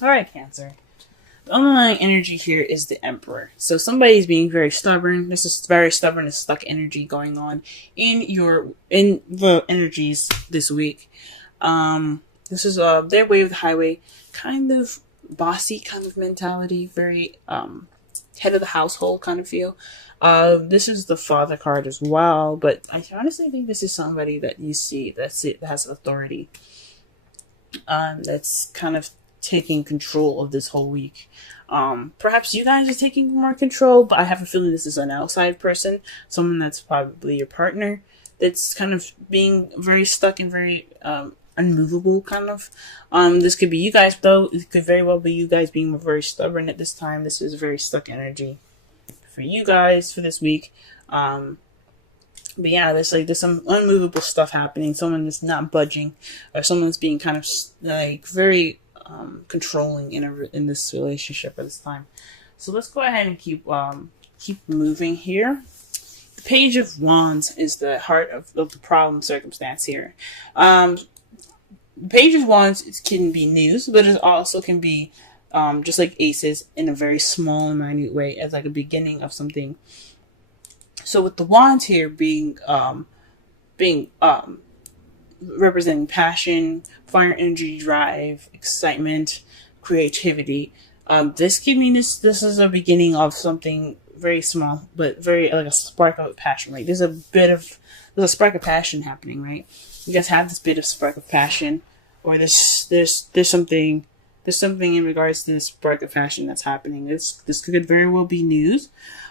All right, Cancer. The underlying energy here is the Emperor. So somebody's being very stubborn. This is very stubborn and stuck energy going on in the energies this week. This is their way of the highway, kind of bossy kind of mentality, very head of the household kind of feel. This is the father card as well, but I honestly think this is somebody that you see that has authority. That's kind of taking control of this whole week. Perhaps you guys are taking more control, but I have a feeling this is an outside person, someone that's probably your partner, that's kind of being very stuck and very unmovable, kind of. This could be you guys, though. It could very well be you guys being very stubborn at this time. This is very stuck energy for you guys for this week. But yeah, there's some unmovable stuff happening. Someone that's not budging, or someone's being kind of like very controlling in this relationship at this time. So let's go ahead and keep moving here. The Page of Wands is the heart of the problem circumstance here. The Page of Wands can be news, but it also can be just like aces in a very small and minute way, as like a beginning of something. So with the wands here being representing passion, fire, energy, drive, excitement, creativity, this could mean this is a beginning of something very small, but very like a spark of passion. Like there's a spark of passion happening, right? You guys have this bit of spark of passion, or there's something in regards to this spark of passion that's happening. This could very well be news.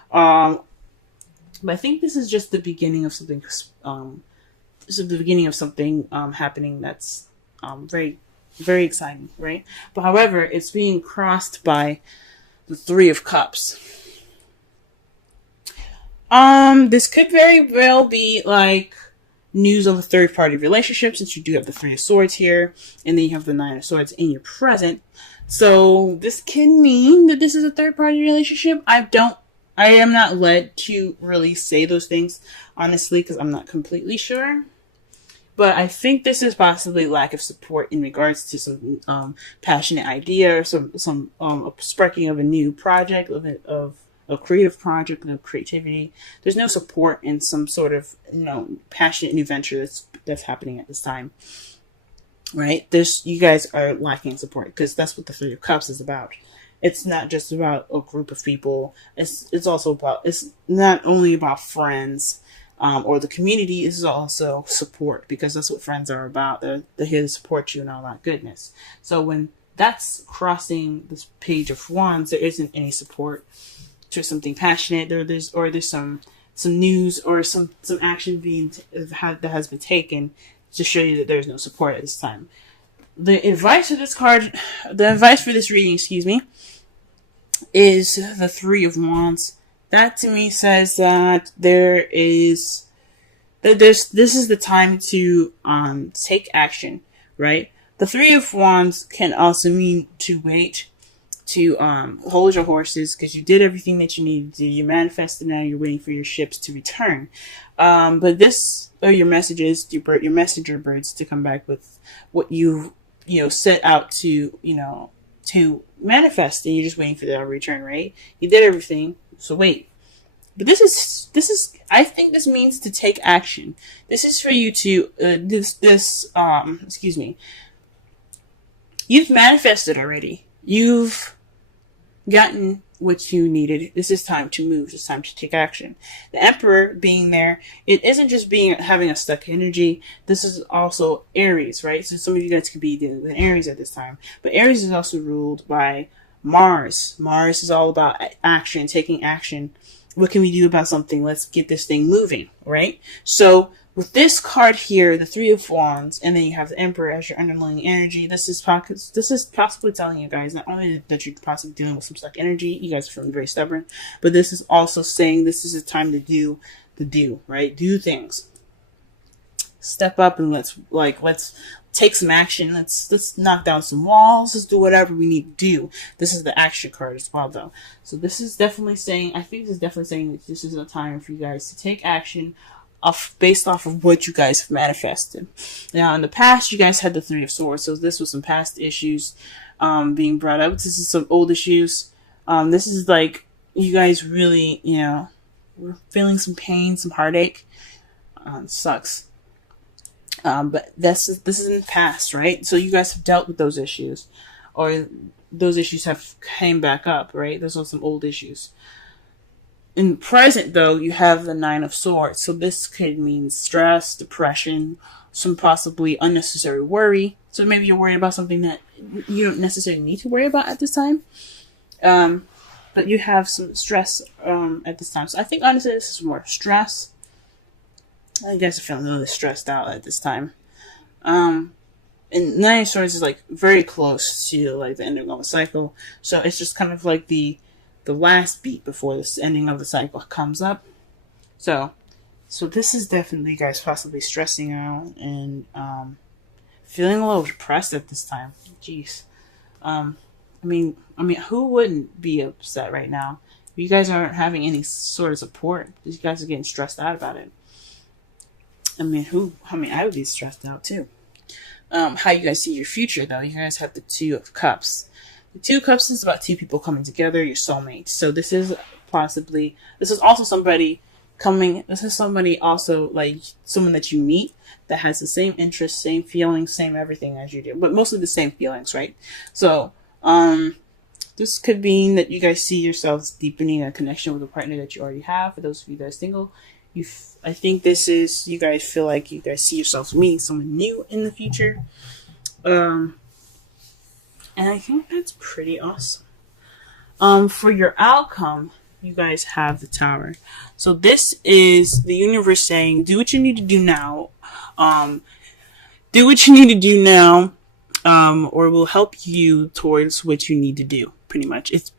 But I think this is just the beginning of something. This is the beginning of something happening that's very, very exciting, right? But however, it's being crossed by the Three of Cups. This could very well be like news of a third-party relationship, since you do have the Three of Swords here, and then you have the Nine of Swords in your present. So this can mean that this is a third-party relationship. I am not led to really say those things, honestly, because I'm not completely sure. But I think this is possibly lack of support in regards to some passionate idea, or some sparking of a new project, of a creative project, of creativity. There's no support in some sort of passionate new venture that's happening at this time, right? You guys are lacking support, because that's what the Three of Cups is about. It's not just about a group of people. It's not only about friends or the community. It's also support, because that's what friends are about. They're here to support you and all that goodness. So when that's crossing this Page of Wands, there isn't any support to something passionate. There's some news or some action that has been taken to show you that there's no support at this time. The advice for this reading, is the Three of Wands. That to me says that this is the time to take action, right? The Three of Wands can also mean to wait, to hold your horses, because you did everything that you needed to do. You manifested, now you're waiting for your ships to return. But this are your messages, your messenger birds, to come back with what you set out to manifest, and you're just waiting for their return, right? You did everything, so wait. But this is I think this means to take action. This is for you to you've manifested already. You've gotten what you needed. This is time to move. It's time to take action. The Emperor being there, it isn't just having a stuck energy. This is also Aries, right? So some of you guys could be dealing with Aries at this time. But Aries is also ruled by Mars. Mars is all about action, taking action. What can we do about something? Let's get this thing moving, right? So with this card here, the Three of Wands, and then you have the Emperor as your underlying energy, this is possibly telling you guys not only that you're possibly dealing with some stuck energy, you guys are feeling very stubborn, but this is also saying this is a time to do right? Do things. Step up and let's take some action. Let's knock down some walls. Let's do whatever we need to do. This is the action card as well, though. So this is definitely saying, that this is a time for you guys to take action based off of what you guys have manifested. Now, in the past, you guys had the Three of Swords, so this was some past issues being brought up. This is some old issues. This is like you guys really, we're feeling some pain, some heartache. Sucks. But this is in the past, right? So you guys have dealt with those issues, or those issues have came back up, right? Those are some old issues. In the present, though, you have the Nine of Swords. So this could mean stress, depression, some possibly unnecessary worry. So maybe you're worried about something that you don't necessarily need to worry about at this time. But you have some stress at this time. So I think, honestly, this is more stress. I guess I feel a little stressed out at this time. And Nine of Swords is like very close to like the ending of a cycle. So it's just kind of like the last beat before this ending of the cycle comes up. So this is definitely you guys possibly stressing out and feeling a little depressed at this time. Jeez. I mean, who wouldn't be upset right now? You guys aren't having any sort of support. You guys are getting stressed out about it. I would be stressed out too. How you guys see your future, though? You guys have the Two of Cups. The Two of Cups is about two people coming together, your soulmates. So this is also somebody also like someone that you meet that has the same interests, same feelings, same everything as you do, but mostly the same feelings, right? So, this could mean that you guys see yourselves deepening a connection with a partner that you already have. For those of you guys single, I think this is, you guys feel like you guys see yourselves meeting someone new in the future. And I think that's pretty awesome. For your outcome, you guys have the Tower. So this is the universe saying, do what you need to do now. Do what you need to do now, or we'll help you towards what you need to do. Pretty much. It's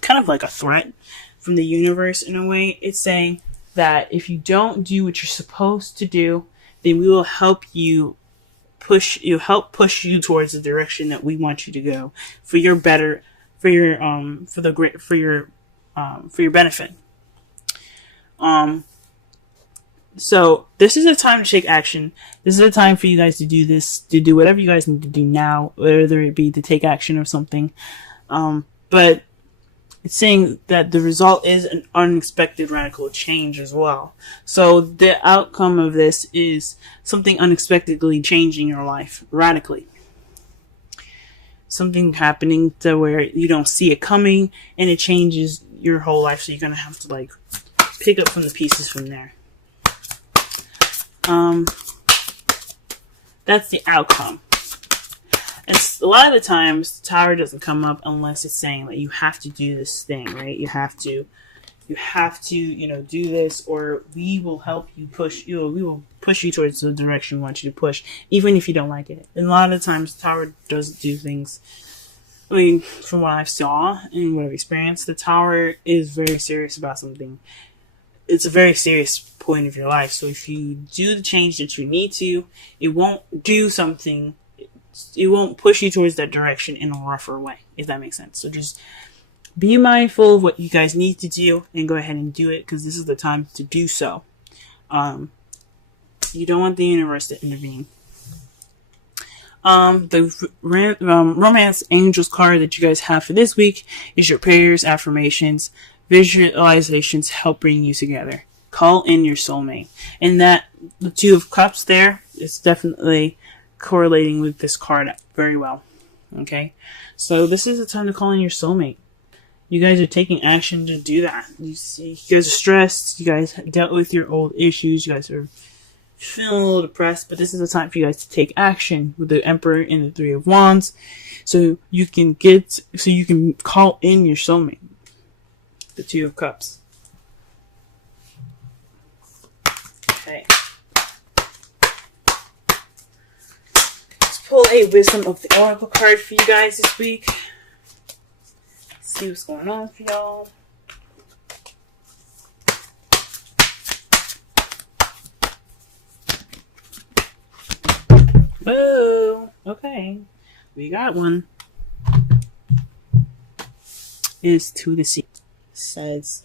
kind of like a threat from the universe in a way. It's saying that if you don't do what you're supposed to do, then we will help you push you towards the direction that we want you to go for your benefit. So this is a time to take action. This is a time for you guys to do this, to do whatever you guys need to do now, whether it be to take action or something. But it's saying that the result is an unexpected radical change as well. So the outcome of this is something unexpectedly changing your life radically. Something happening to where you don't see it coming and it changes your whole life. So you're going to have to like pick up from the pieces from there. That's the outcome. It's a lot of the times the Tower doesn't come up unless it's saying that you have to do this thing, right? You have to, do this, or we will help you push you. We will push you towards the direction we want you to push, even if you don't like it. And a lot of the times the Tower does do things. I mean, from what I saw and what I've experienced, the Tower is very serious about something. It's a very serious point of your life. So if you do the change that you need to, it won't push you towards that direction in a rougher way, if that makes sense. So just be mindful of what you guys need to do and go ahead and do it, because this is the time to do so. You don't want the universe to intervene. The romance angels card that you guys have for this week is your prayers, affirmations, visualizations help bring you together. Call in your soulmate. And that, the Two of Cups there is definitely correlating with this card very well. Okay? So this is the time to call in your soulmate. You guys are taking action to do that. You guys are stressed. You guys dealt with your old issues. You guys are feeling a little depressed. But this is the time for you guys to take action with the Emperor and the Three of Wands. So you can call in your soulmate. The Two of Cups. Okay. Let's pull a Wisdom of the Oracle card for you guys this week. See what's going on for y'all. Whoa! Okay. We got one. Is to the sea. Says,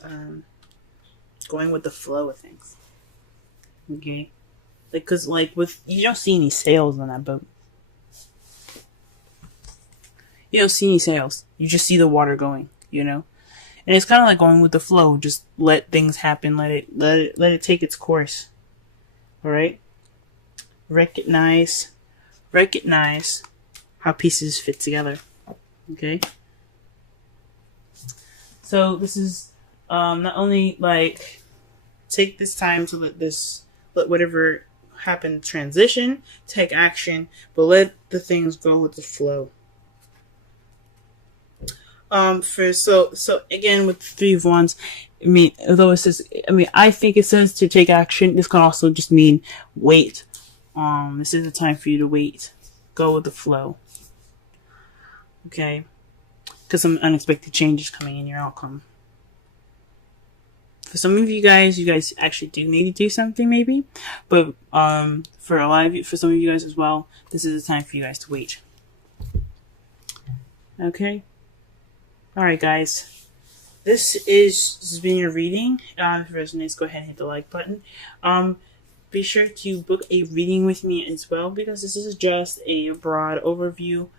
going with the flow of things. Okay? Because, you don't see any sails on that boat. you don't see any sails. You just see the water going, you know? And it's kind of like going with the flow. Just let things happen. Let it take its course. All right? Recognize how pieces fit together. Okay? So this is not only like take this time to let whatever happen transition, take action, but let the things go with the flow. So again with the Three of Wands, I mean, although it says, I think it says to take action. This can also just mean wait. This is the time for you to wait. Go with the flow. Okay, because some unexpected changes coming in your outcome. For some of you guys actually do need to do something maybe, but for some of you guys as well, this is the time for you guys to wait. Okay. All right, guys. This has been your reading. If it resonates, go ahead and hit the like button. Be sure to book a reading with me as well, because this is just a broad overview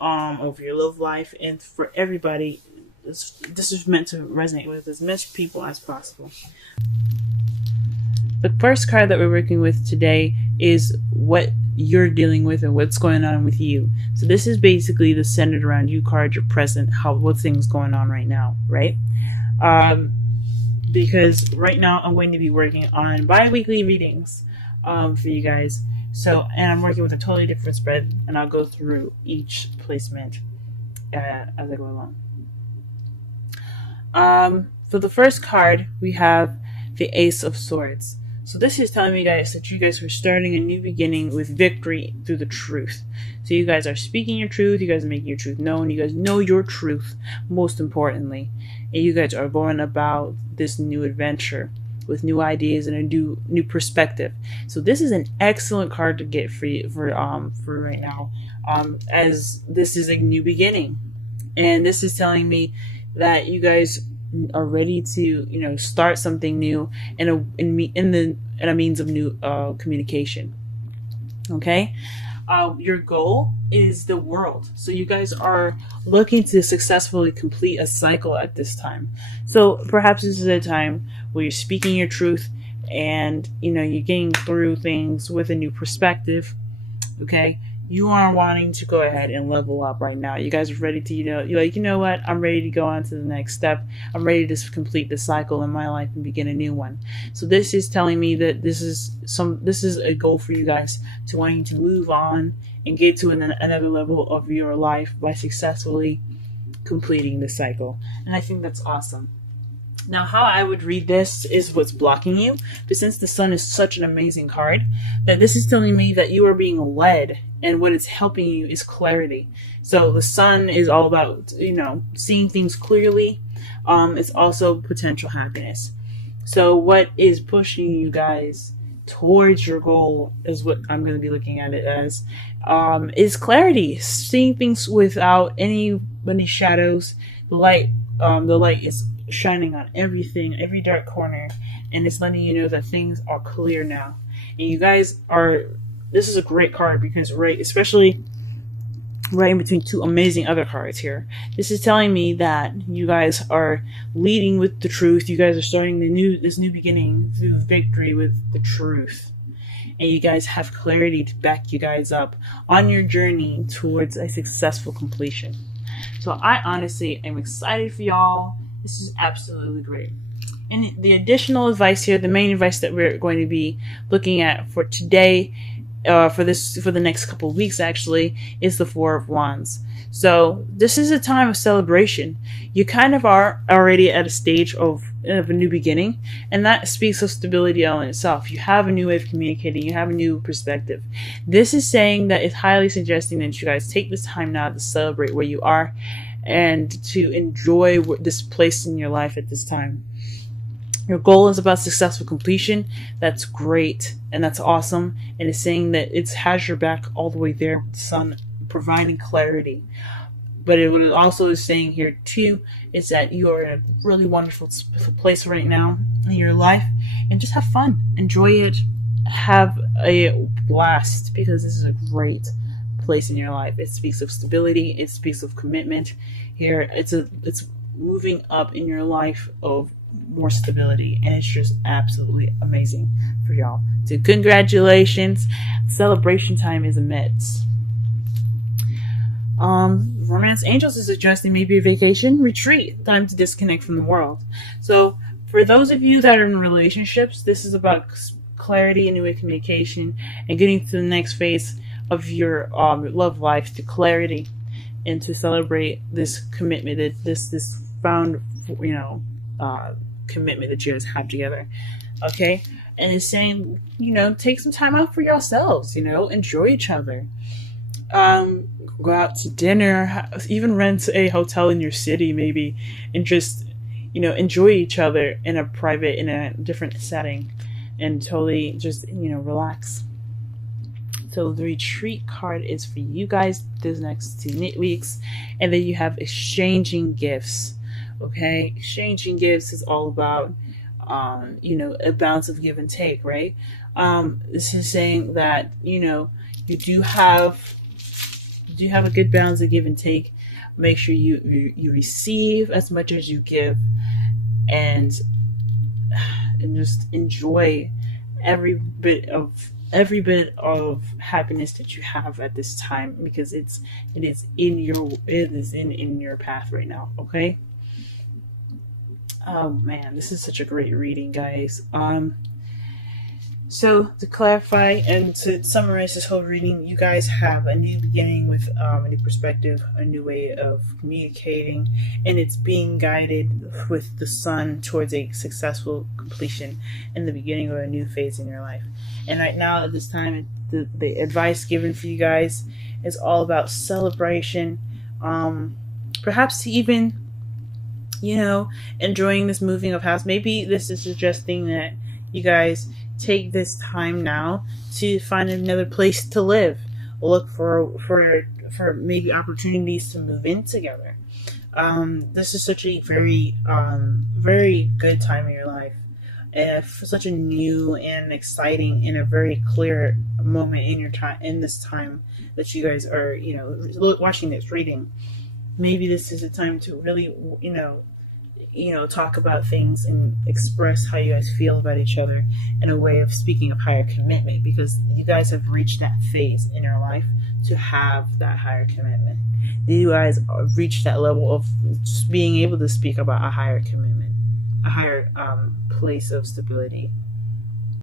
of your love life, and for everybody, this is meant to resonate with as much people as possible. The first card that we're working with today is what you're dealing with and what's going on with you. So this is basically the centered around you card, your present, what things going on right now, right? Because right now I'm going to be working on bi-weekly readings for you guys. So, and I'm working with a totally different spread, and I'll go through each placement as I go along. For the first card, we have the Ace of Swords. So this is telling me, guys, that you guys are starting a new beginning with victory through the truth. So you guys are speaking your truth. You guys are making your truth known. You guys know your truth, most importantly. And you guys are going about this new adventure with new ideas and a new perspective. So this is an excellent card to get for you for right now, as this is a new beginning. And this is telling me that you guys are ready to, start something new in a means of new communication. Okay, your goal is the world, so you guys are looking to successfully complete a cycle at this time. So perhaps this is a time where you're speaking your truth, and you're getting through things with a new perspective. Okay, you are wanting to go ahead and level up right now. You guys are ready to, you're like, you know what? I'm ready to go on to the next step. I'm ready to complete the cycle in my life and begin a new one. So this is telling me that this is a goal for you guys to wanting to move on and get to another level of your life by successfully completing the cycle. And I think that's awesome. Now, how I would read this is what's blocking you. But since the Sun is such an amazing card, that this is telling me that you are being led, and what it's helping you is clarity. So the Sun is all about, seeing things clearly. It's also potential happiness. So what is pushing you guys towards your goal is what I'm going to be looking at it as, is clarity. Seeing things without any shadows. The light is shining on everything, every dark corner, and it's letting you know that things are clear now. And you guys this is a great card because especially right in between two amazing other cards here, this is telling me that you guys are leading with the truth. You guys are starting this new beginning through victory with the truth, and you guys have clarity to back you guys up on your journey towards a successful completion. So I honestly am excited for y'all. This is absolutely great. And the additional advice here, the main advice that we're going to be looking at for today, for the next couple of weeks actually, is the Four of Wands. So this is a time of celebration. You kind of are already at a stage of a new beginning, and that speaks of stability all in itself. You have a new way of communicating. You have a new perspective. This is saying that it's highly suggesting that you guys take this time now to celebrate where you are and to enjoy this place in your life at this time. Your goal is about successful completion. That's great, and that's awesome. And it's saying that it has your back all the way there with the Sun providing clarity. But what it also is saying here too is that you are in a really wonderful place right now in your life, and just have fun, enjoy it, have a blast, because this is a great place in your life. It speaks of stability. It speaks of commitment. Here, it's moving up in your life of more stability, and it's just absolutely amazing for y'all. So congratulations. Celebration time is amidst. Romance Angels is suggesting maybe a vacation retreat, time to disconnect from the world. So for those of you that are in relationships, this is about clarity and new communication and getting to the next phase of your love life, to clarity, and to celebrate this commitment, this found, commitment that you guys have together. Okay, and it's saying, take some time out for yourselves. Enjoy each other. Go out to dinner, even rent a hotel in your city, maybe, and just enjoy each other in a different setting, and totally just relax. So the retreat card is for you guys this next 2 weeks, and then you have exchanging gifts. Okay, exchanging gifts is all about a balance of give and take, right? This is saying that you do have a good balance of give and take. Make sure you receive as much as you give, and just enjoy every bit of happiness that you have at this time, because it is in your path right now. Okay. Oh man, this is such a great reading, guys. So to clarify and to summarize this whole reading, you guys have a new beginning with a new perspective, a new way of communicating, and it's being guided with the sun towards a successful completion and the beginning of a new phase in your life. And right now, at this time, the advice given for you guys is all about celebration, perhaps even enjoying this moving of house. Maybe this is suggesting that you guys take this time now to find another place to live. Look for maybe opportunities to move in together. This is such a very very good time in your life, and for such a new and exciting and a very clear moment in this time that you guys are watching this reading. Maybe this is a time to really talk about things and express how you guys feel about each other in a way of speaking of higher commitment, because you guys have reached that phase in your life to have that higher commitment. You guys reached that level of just being able to speak about a higher commitment, a higher place of stability.